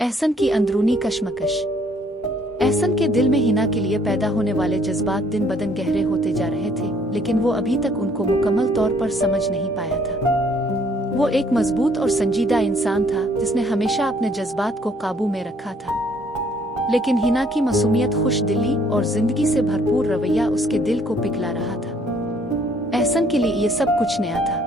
एहसन की अंदरूनी कशमकश। एहसन के दिल में हिना के लिए पैदा होने वाले जज्बात दिन बदन गहरे होते जा रहे थे, लेकिन वो अभी तक उनको मुकम्मल तौर पर समझ नहीं पाया था। वो एक मजबूत और संजीदा इंसान था जिसने हमेशा अपने जज्बात को काबू में रखा था, लेकिन हिना की मासूमियत, खुश दिली और जिंदगी से भरपूर रवैया उसके दिल को पिघला रहा था। एहसन के लिए ये सब कुछ नया था।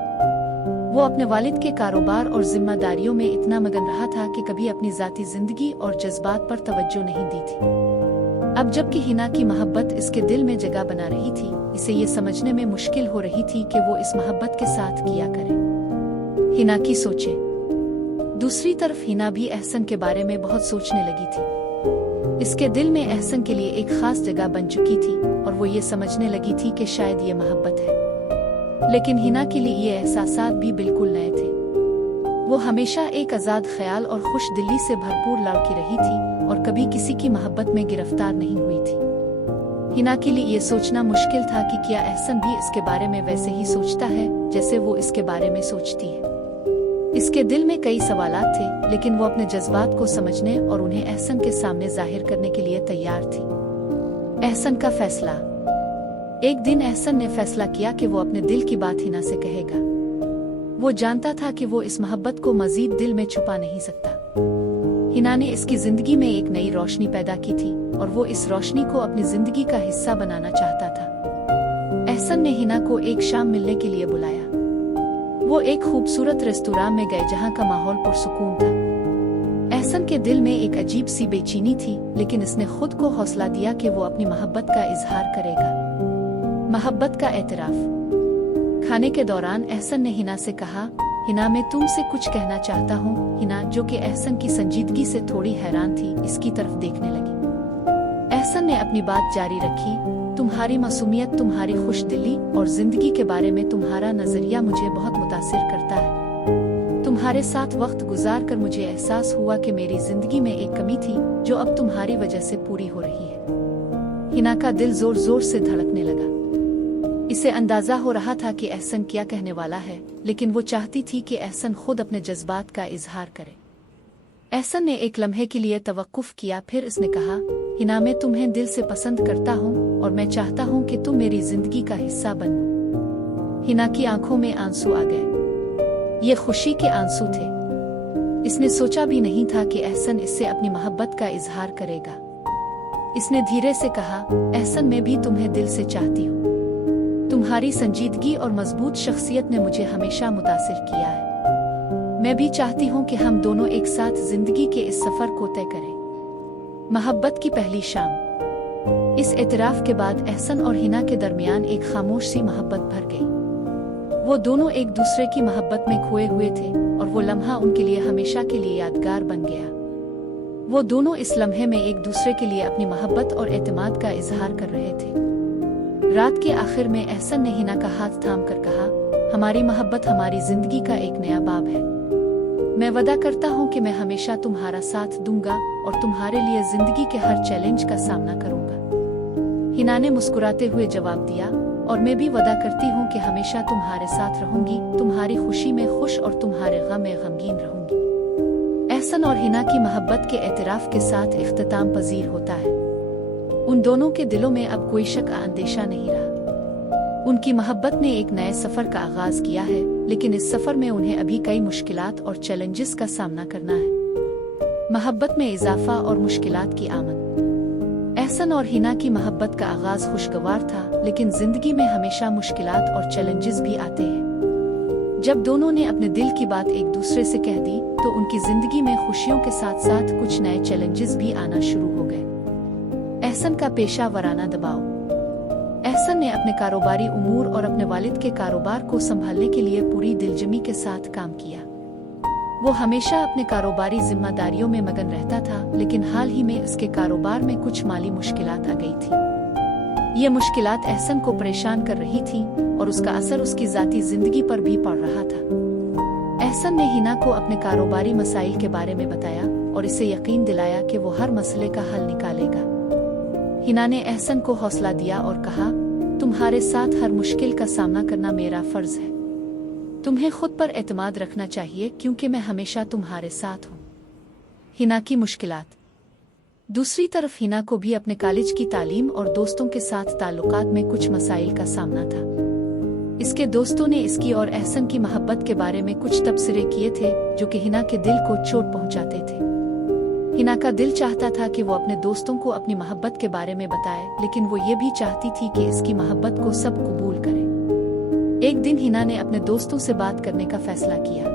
वो अपने वालिद के कारोबार और जिम्मेदारियों में इतना मगन रहा था कि कभी अपनी जाती जिंदगी और जज्बात पर तवज्जो नहीं दी थी। अब जबकि हिना की मोहब्बत इसके दिल में जगह बना रही थी, इसे ये समझने में मुश्किल हो रही थी कि वो इस मोहब्बत के साथ किया करे। हिना की सोचे। दूसरी तरफ हिना भी एहसन के बारे में बहुत सोचने लगी थी। इसके दिल में एहसन के लिए एक खास जगह बन चुकी थी और वो ये समझने लगी थी कि शायद ये मोहब्बत है। लेकिन हिना के लिए ये एहसासात भी बिल्कुल नए थे। वो हमेशा एक आजाद ख्याल और खुश दिली से भरपूर लड़की रही थी और कभी किसी की मोहब्बत में गिरफ्तार नहीं हुई थी। हिना के लिए ये सोचना मुश्किल था कि क्या एहसन भी इसके बारे में वैसे ही सोचता है जैसे वो इसके बारे में सोचती है। इसके दिल में कई सवालात थे, लेकिन वो अपने जज्बात को समझने और उन्हें एहसन के सामने जाहिर करने के लिए तैयार थी। एहसन का फैसला। एक दिन एहसन ने फैसला किया कि वो अपने दिल की बात हिना से कहेगा। वो जानता था कि वो इस मोहब्बत को मजीद दिल में छुपा नहीं सकता। हिना ने इसकी जिंदगी में एक नई रोशनी पैदा की थी और वो इस रोशनी को अपनी जिंदगी का हिस्सा बनाना चाहता था। एहसन ने हिना को एक शाम मिलने के लिए बुलाया। वो एक खूबसूरत रेस्तोरां में गए जहां का माहौल पुरसुकून था। एहसन के दिल में एक अजीब सी बेचैनी थी, लेकिन इसने खुद को हौसला दिया कि वो अपनी मोहब्बत का इजहार करेगा। मोहब्बत का एतराफ। खाने के दौरान एहसन ने हिना से कहा, हिना मैं तुमसे कुछ कहना चाहता हूँ। हिना, जो कि एहसन की संजीदगी से थोड़ी हैरान थी, इसकी तरफ देखने लगी। एहसन ने अपनी बात जारी रखी, तुम्हारी मासूमियत, तुम्हारी खुश दिली और जिंदगी के बारे में तुम्हारा नजरिया मुझे बहुत मुतासिर करता है। तुम्हारे साथ वक्त गुजार कर मुझे एहसास हुआ कि मेरी जिंदगी में एक कमी थी जो अब तुम्हारी वजह से पूरी हो रही है। हिना का दिल जोर जोर से धड़कने लगा। इसे अंदाजा हो रहा था कि एहसन क्या कहने वाला है, लेकिन वो चाहती थी कि एहसन खुद अपने जज्बात का इजहार करे। एहसन ने एक लम्हे के लिए तवक्कुफ किया, फिर इसने कहा, हिना मैं तुम्हें दिल से पसंद करता हूँ और मैं चाहता हूँ कि तुम मेरी जिंदगी का हिस्सा बनो। हिना की आंखों में आंसू आ गए। ये खुशी के आंसू थे। इसने सोचा भी नहीं था कि एहसन इससे अपनी मोहब्बत का इजहार करेगा। इसने धीरे से कहा, एहसन मैं भी तुम्हें दिल से चाहती हूँ। तुम्हारी संजीदगी और मजबूत शख्सियत ने मुझे हमेशा मुतासिर किया है। मैं भी चाहती हूँ कि हम दोनों एक साथ जिंदगी के इस सफर को तय करें। मोहब्बत की पहली शाम। इस एतराफ के बाद एहसन और हिना के दरमियान एक खामोश सी मोहब्बत भर गई। वो दोनों एक दूसरे की मोहब्बत में खोए हुए थे और वो लम्हा उनके लिए हमेशा के लिए यादगार बन गया। वो दोनों इस लम्हे में एक दूसरे के लिए अपनी मोहब्बत और एतमाद का इजहार कर रहे थे। रात के आखिर में एहसन ने हिना का हाथ थाम कर कहा, हमारी मोहब्बत हमारी जिंदगी का एक नया बाब है। मैं वादा करता हूँ कि मैं हमेशा तुम्हारा साथ दूंगा और तुम्हारे लिए जिंदगी के हर चैलेंज का सामना करूंगा। हिना ने मुस्कुराते हुए जवाब दिया, और मैं भी वादा करती हूँ कि हमेशा तुम्हारे साथ रहूंगी, तुम्हारी खुशी में खुश और तुम्हारे गम में गमगीन रहूंगी। एहसन और हिना की मोहब्बत के एतराफ के साथ इख्तिताम पजीर होता है। उन दोनों के दिलों में अब कोई शक अंदेशा नहीं रहा। उनकी मोहब्बत ने एक नए सफर का आगाज किया है, लेकिन इस सफर में उन्हें अभी कई मुश्किलात और चैलेंजेस का सामना करना है। मोहब्बत में इजाफा और मुश्किलात की आमद। एहसन और हिना की मोहब्बत का आगाज खुशगवार था, लेकिन जिंदगी में हमेशा मुश्किलात और चैलेंजेस भी आते हैं। जब दोनों ने अपने दिल की बात एक दूसरे से कह दी, तो उनकी जिंदगी में खुशियों के साथ साथ कुछ नए चैलेंजेस भी आना शुरू हो गए। एहसन का पेशा वराना दबाव। एहसन ने अपने कारोबारी उमूर और अपने वालिद के कारोबार को संभालने के लिए पूरी दिलजमी के साथ काम किया। वो हमेशा अपने कारोबारी जिम्मेदारियों में मगन रहता था, लेकिन हाल ही में उसके कारोबार में कुछ माली मुश्किलात आ गई थी। ये मुश्किलात एहसन को परेशान कर रही थी और उसका असर उसकी जाती जिंदगी पर भी पड़ रहा था। एहसन ने हिना को अपने कारोबारी मसाइल के बारे में बताया और इसे यकीन दिलाया कि वो हर मसले का हल निकालेगा। हिना ने एहसन को हौसला दिया और कहा, तुम्हारे साथ हर मुश्किल का सामना करना मेरा फर्ज है। तुम्हें खुद पर एतमाद रखना चाहिए क्योंकि मैं हमेशा तुम्हारे साथ हूँ। हिना की मुश्किलात। दूसरी तरफ हिना को भी अपने कॉलेज की तालीम और दोस्तों के साथ ताल्लुकात में कुछ मसाइल का सामना था। इसके दोस्तों ने इसकी और एहसन की मोहब्बत के बारे में कुछ तबसरे किए थे जो कि हिना के दिल को चोट पहुंचाते थे। हिना का दिल चाहता था कि वो अपने दोस्तों को अपनी मोहब्बत के बारे में बताए, लेकिन वो ये भी चाहती थी कि इसकी मोहब्बत को सब कबूल करें। एक दिन हिना ने अपने दोस्तों से बात करने का फैसला किया।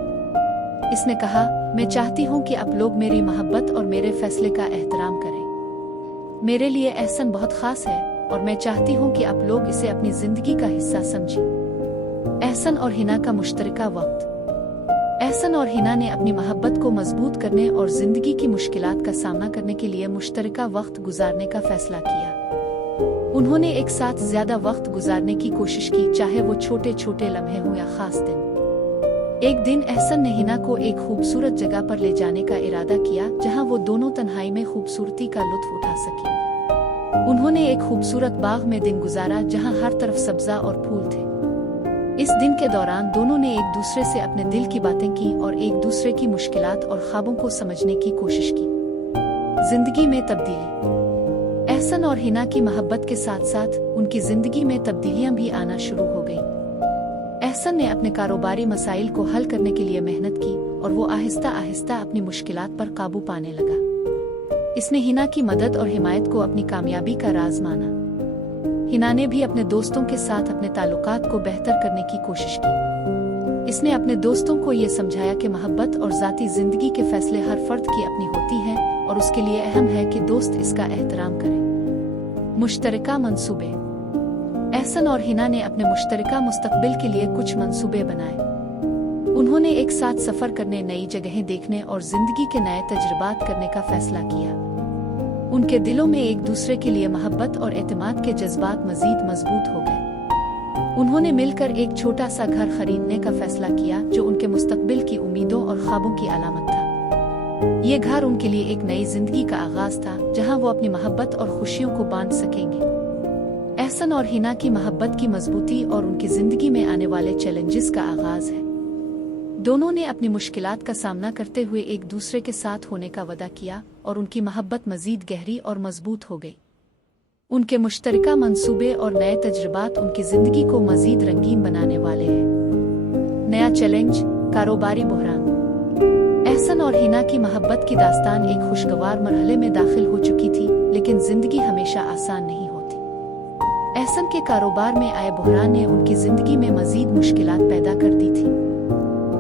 इसने कहा, मैं चाहती हूँ कि आप लोग मेरी मोहब्बत और मेरे फैसले का एहतराम करें। मेरे लिए एहसन बहुत खास है और मैं चाहती हूँ कि आप लोग इसे अपनी जिंदगी का हिस्सा समझें। एहसन और हिना का मुश्तरका वक्त। एहसन और हिना ने अपनी मोहब्बत को मजबूत करने और जिंदगी की मुश्किलात का सामना करने के लिए मुश्तरका वक्त गुजारने का फैसला किया। उन्होंने एक साथ ज्यादा वक्त गुजारने की कोशिश की, चाहे वो छोटे छोटे लम्हे हों या खास दिन। एक दिन एहसन ने हिना को एक खूबसूरत जगह पर ले जाने का इरादा किया जहां वो दोनों तन्हाई में खूबसूरती का लुत्फ उठा सके। उन्होंने एक खूबसूरत बाग में दिन गुजारा जहां हर तरफ सब्जा और फूल थे। इस दिन के दौरान दोनों ने एक दूसरे से अपने दिल की बातें की और एक दूसरे की मुश्किलात और ख्वाबों को समझने की कोशिश की। जिंदगी में तब्दीली। एहसन और हिना की मोहब्बत के साथ साथ उनकी जिंदगी में तब्दीलियां भी आना शुरू हो गईं। एहसन ने अपने कारोबारी मसाइल को हल करने के लिए मेहनत की और वो आहिस्ता आहिस्ता अपनी मुश्किलात पर काबू पाने लगा। इसने हिना की मदद और हिमायत को अपनी कामयाबी का राज माना। हिना ने भी अपने दोस्तों के साथ अपने ताल्लुकात को बेहतर करने की कोशिश की। इसने अपने दोस्तों को ये समझाया कि मोहब्बत और ज़ाती जिंदगी के फैसले हर फर्द की अपनी होती हैं और उसके लिए अहम है कि दोस्त इसका एहतराम करें। मुश्तरका मंसूबे। एहसन और हिना ने अपने मुश्तरका मुस्तकबिल के लिए कुछ मंसूबे बनाए। उन्होंने एक साथ सफर करने, नई जगहें देखने और जिंदगी के नए तजुर्बात करने का फैसला किया। उनके दिलों में एक दूसरे के लिए मोहब्बत और एतमाद के जज्बात मजीद मजबूत हो गए। उन्होंने मिलकर एक छोटा सा घर खरीदने का फैसला किया जो उनके मुस्तकबिल की उम्मीदों और ख्वाबों की अलामत था। ये घर उनके लिए एक नई जिंदगी का आगाज था जहां वो अपनी मोहब्बत और खुशियों को बांट सकेंगे। एहसन और हिना की मोहब्बत की मजबूती और उनकी जिंदगी में आने वाले चैलेंजेस का आगाज है। दोनों ने अपनी मुश्किलात का सामना करते हुए एक दूसरे के साथ होने का वादा किया और उनकी मोहब्बत मजीद गहरी और मजबूत हो गई। उनके मुश्तरका मंसूबे और नए तजुर्बात उनकी जिंदगी को मजीद रंगीन बनाने वाले हैं। नया चैलेंज, कारोबारी बहरान। एहसन और हिना की मोहब्बत की दास्तान एक खुशगवार मरहले में दाखिल हो चुकी थी, लेकिन जिंदगी हमेशा आसान नहीं होती। एहसन के कारोबार में आए बहरान ने उनकी जिंदगी में मजीद मुश्किलात पैदा कर दी थी।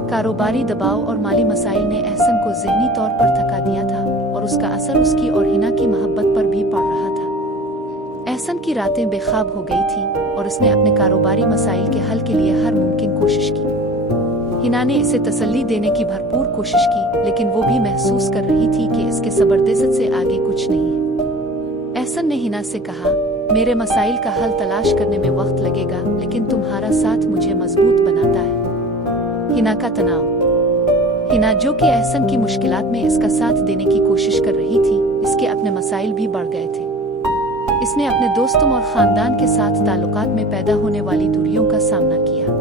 कारोबारी दबाव और माली मसाइल ने एहसन को ज़हनी तौर पर थका दिया था और उसका असर उसकी और हिना की मोहब्बत पर भी पड़ रहा था। एहसन की रातें बेख्वाब हो गई थी और उसने अपने कारोबारी मसाइल के हल के लिए हर मुमकिन कोशिश की। हिना ने इसे तसल्ली देने की भरपूर कोशिश की, लेकिन वो भी महसूस कर रही थी कि इसके ज़बरदस्त से आगे कुछ नहीं है। एहसन ने हिना से कहा, मेरे मसाइल का हल तलाश करने में वक्त लगेगा, लेकिन तुम्हारा साथ मुझे मजबूत बनाता है। हिना का तनाव। हिना, जो कि एहसन की मुश्किलात में इसका साथ देने की कोशिश कर रही थी, इसके अपने मसाइल भी बढ़ गए थे। इसने अपने दोस्तों और खानदान के साथ ताल्लुकात में पैदा होने वाली दूरियों का सामना किया।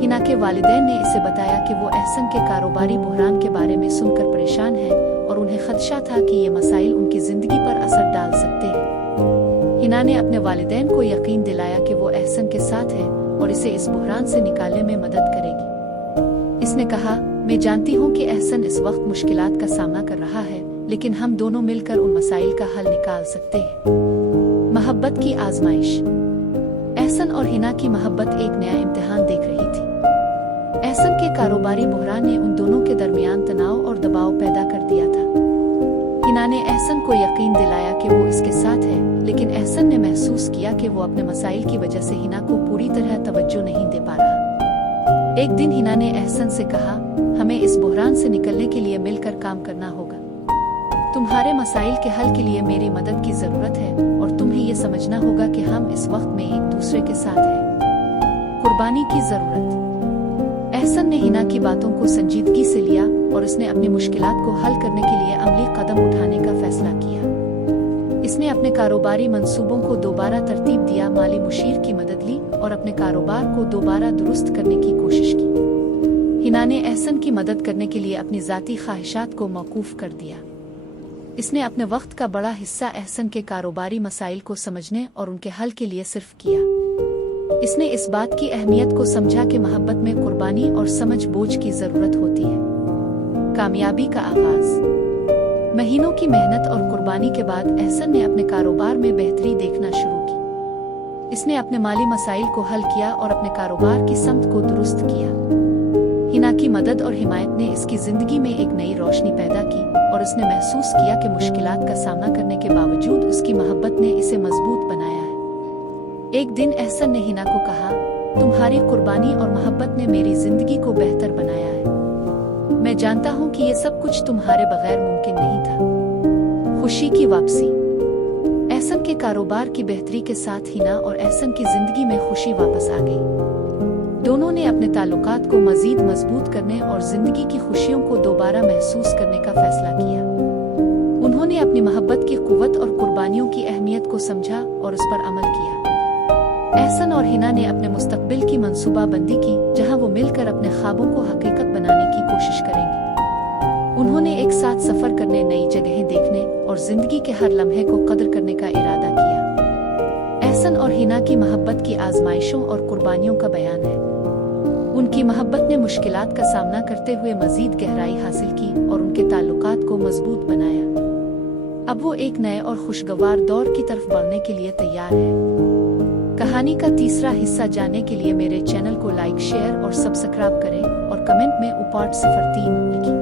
हिना के वालिदैन ने इसे बताया कि वो एहसन के कारोबारी बहरान के बारे में सुनकर परेशान है और उन्हें खदशा था कि ये मसाइल उनकी जिंदगी पर असर डाल सकते हैं। हिना ने अपने वालिदैन को यकीन दिलाया कि वो एहसन के साथ है और इसे इस बहरान से निकालने में मदद करेगी। इसने कहा, मैं जानती हूँ कि एहसन इस वक्त मुश्किलात का सामना कर रहा है, लेकिन हम दोनों मिलकर उन मसाइल का हल निकाल सकते हैं। मोहब्बत की आजमाइश। एहसन और हिना की मोहब्बत एक नया इम्तिहान देख रही थी। एहसन के कारोबारी बहरान ने उन दोनों के दरमियान तनाव और दबाव पैदा कर दिया था। हिना ने एहसन को यकीन दिलाया कि वो इसके साथ है, लेकिन एहसन ने महसूस किया कि वो अपने मसाइल की वजह से हिना को पूरी तरह तवज्जो नहीं दे पा रहा। एक दिन हिना ने एहसन से कहा, हमें इस बहरान से निकलने के लिए मिलकर काम करना होगा। तुम्हारे मसाइल के हल के लिए मेरी मदद की जरूरत है और तुम्हें ये समझना होगा कि हम इस वक्त में एक दूसरे के साथ हैं। कुर्बानी की जरूरत। एहसन ने हिना की बातों को संजीदगी से लिया और उसने अपनी मुश्किलात को हल करने के लिए अमली कदम उठाने का फैसला किया। इसने अपने कारोबारी मंसूबों को दोबारा तरतीब दिया, माली मुशीर की मदद ली और अपने कारोबार को दोबारा दुरुस्त करने की कोशिश की। हिना ने एहसन की मदद करने के लिए अपनी ज़ाती ख्वाहिशात को मौकूफ़ कर दिया। इसने अपने वक्त का बड़ा हिस्सा एहसन के कारोबारी मसाइल को समझने और उनके हल के लिए सिर्फ किया। इसने इस बात की अहमियत को समझा कि मोहब्बत में कुर्बानी और समझ बूझ की ज़रूरत होती है। कामयाबी का आगाज़। महीनों की मेहनत और कुर्बानी के बाद एहसन ने अपने कारोबार में बेहतरी देखना शुरू की। इसने अपने माली मसाइल को हल किया और अपने कारोबार की समत को दुरुस्त किया। हिना की मदद और हिमायत ने इसकी जिंदगी में एक नई रोशनी पैदा की और उसने महसूस किया कि मुश्किलात का सामना करने के बावजूद उसकी मोहब्बत ने इसे मजबूत बनाया है। एक दिन एहसन ने हिना को कहा, तुम्हारी कुर्बानी और मोहब्बत ने मेरी जिंदगी को बेहतर बनाया है। मैं जानता हूँ कि ये सब कुछ तुम्हारे बगैर मुमकिन नहीं था। खुशी की वापसी। एहसन के कारोबार की बेहतरी के साथ हिना और एहसन की जिंदगी में खुशी वापस आ गई। दोनों ने अपने ताल्लुकात को मजीद मजबूत करने और जिंदगी की खुशियों को दोबारा महसूस करने का फैसला किया। उन्होंने अपनी मोहब्बत की कुव्वत और कुर्बानियों की अहमियत को समझा और उस पर अमल किया। एहसन और हिना ने अपने मुस्तकबिल की मंसूबाबंदी की, जहां वो मिलकर अपने ख्वाबों को हकीकत बनाने की कोशिश करेंगे। उन्होंने एक साथ सफर करने, नई जगहें देखने और जिंदगी के हर लम्हे को कदर करने का इरादा किया। एहसन और हिना की मोहब्बत की आजमाइशों और कुर्बानियों का बयान है। उनकी मोहब्बत ने मुश्किलात का सामना करते हुए मजीद गहराई हासिल की और उनके ताल्लुकात को मजबूत बनाया। अब वो एक नए और खुशगवार दौर की तरफ बढ़ने के लिए तैयार है। कहानी का तीसरा हिस्सा जानने के लिए मेरे चैनल को लाइक, शेयर और सब्सक्राइब करें और कमेंट में पार्ट 03 लिखें।